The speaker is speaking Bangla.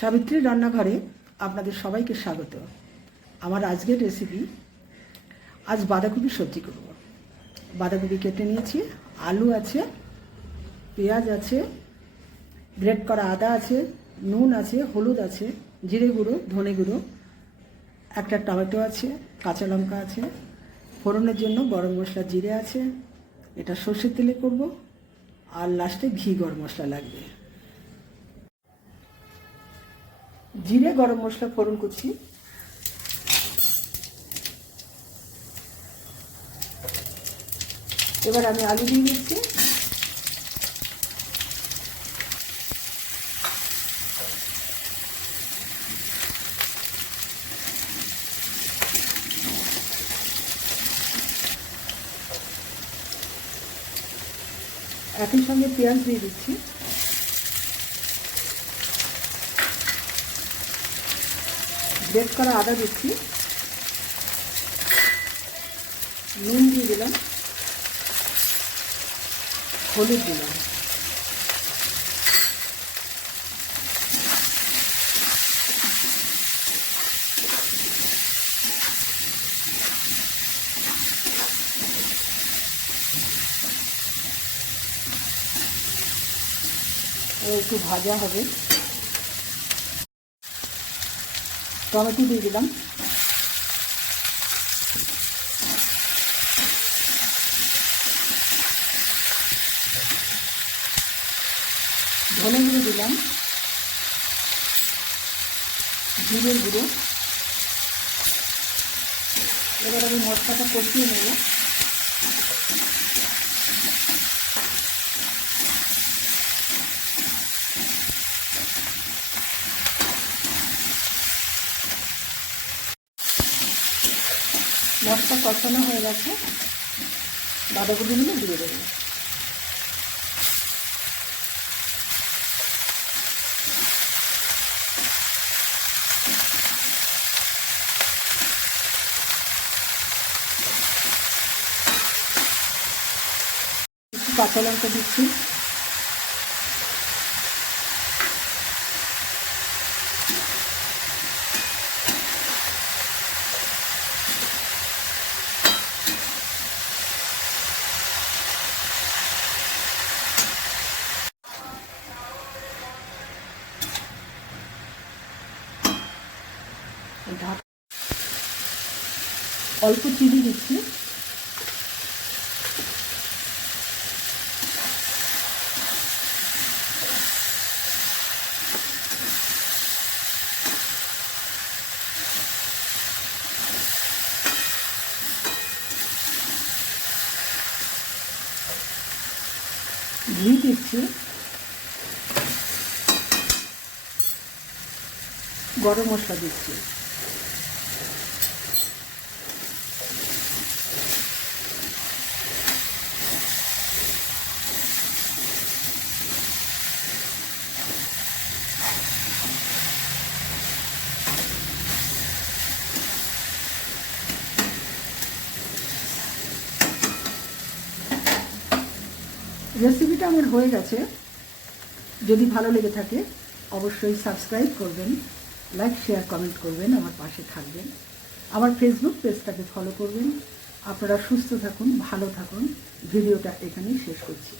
সাবিত্রীর রান্নাঘরে আপনাদের সবাইকে স্বাগত। আমার আজকের রেসিপি, আজ বাঁধাকপি সবজি করব। বাঁধাকপি কেটে নিয়েছি, আলু আছে, পেঁয়াজ আছে, গ্রেট করা আদা আছে, নুন আছে, হলুদ আছে, জিরে গুঁড়ো, ধনে গুঁড়ো, একটা টমেটো আছে, কাঁচা লঙ্কা আছে, ফোড়নের জন্য গরম মশলা, জিরে আছে, এটা সর্ষের তেলে করব, আর লাস্টে ঘি গরম মশলা লাগবে। জিরে গরম মশলা ফোড়ন করছি, এবার আমি আলু দিয়ে দিচ্ছি। একই সঙ্গে পেঁয়াজ দিয়ে দিচ্ছি, গ্রেট করা আদা দিচ্ছি, নুন দিয়ে দিলাম, হলুদ দিলাম, একটু ভাজা হবে। টমেটো দিয়ে দিলাম, ধনে গুঁড়ো দিলাম, জিরের গুঁড়ো। এবার আমি মশলাটা কষিয়ে নেব। মশলা কষানো হয়ে গেছে, বাঁধাকপিগুলো দিয়ে দেবো। একটু কাঁচা লঙ্কা দিচ্ছি, অল্প চিনি দিচ্ছি, ঘি দিচ্ছি, গরম মশলা দিচ্ছি। রেসিপিটা আমার হয়ে গেছে। যদি ভালো লেগে থাকে অবশ্যই সাবস্ক্রাইব করবেন, লাইক, শেয়ার, কমেন্ট করবেন, আমার পাশে থাকবেন। আমার ফেসবুক পেজটাকে ফলো করবেন। আপনারা সুস্থ থাকুন, ভালো থাকুন। ভিডিওটা এখানেই শেষ করছি।